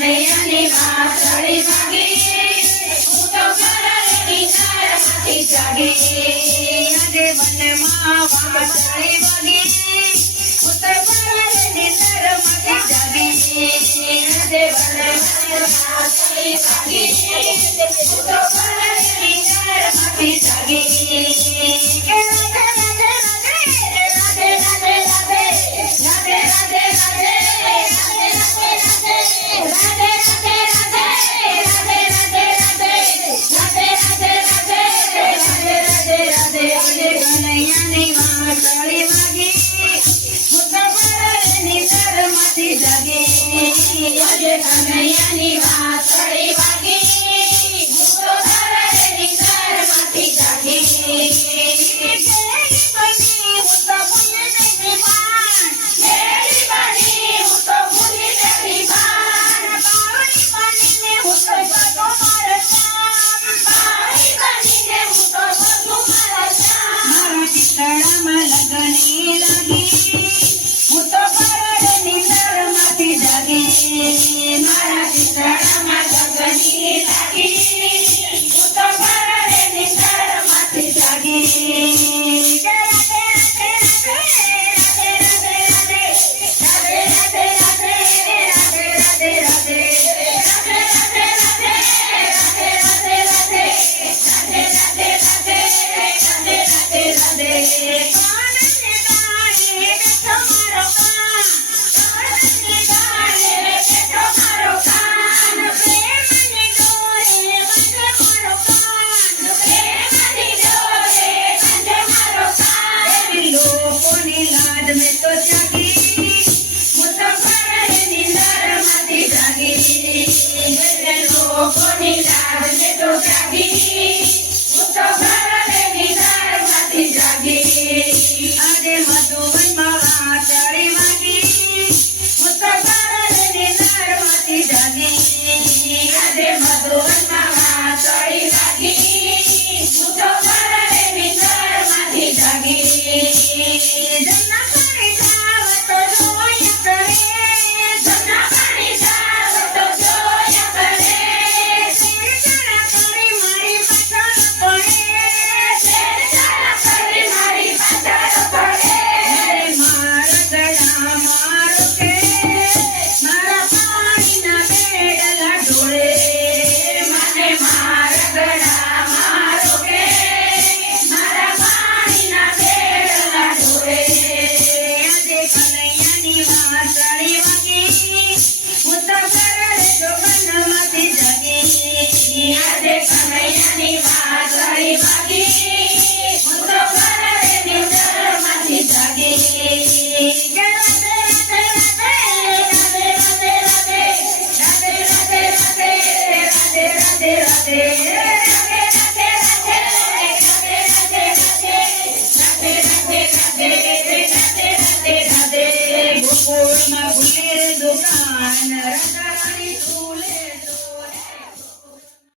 કનૈયાની વાંસળી વાગે, હું તો પરણેલી નરમાંથી જાગે. આજે વનમાં વાંસળી વાગે, હું તો પરણેલી નરમાંથી જાગે. આજે વનમાં વાંસળી વાગે, હું તો પરણેલી નરમાંથી જાગે. કનૈયાની વાંસળી વાગે, હું તો પરણેલી નરમાંથી જાગે. આજે કનૈયાની વાંસળી વાગે, હું તો પરણેલી નરમાંથી જાગે. શિતળામાં લગની લાગી, હું તો પરણેલી નરમાંથી જાગે. મારા શિતળામાં લગની લાગી, હું તો પરણેલી નરમાંથી જાગે. લોકોની લાડ મેં તો જાગી, હું તો પરણેલી નરમાંથી જાગે. લોકોની લાડ મેં તો જાગી, હું તો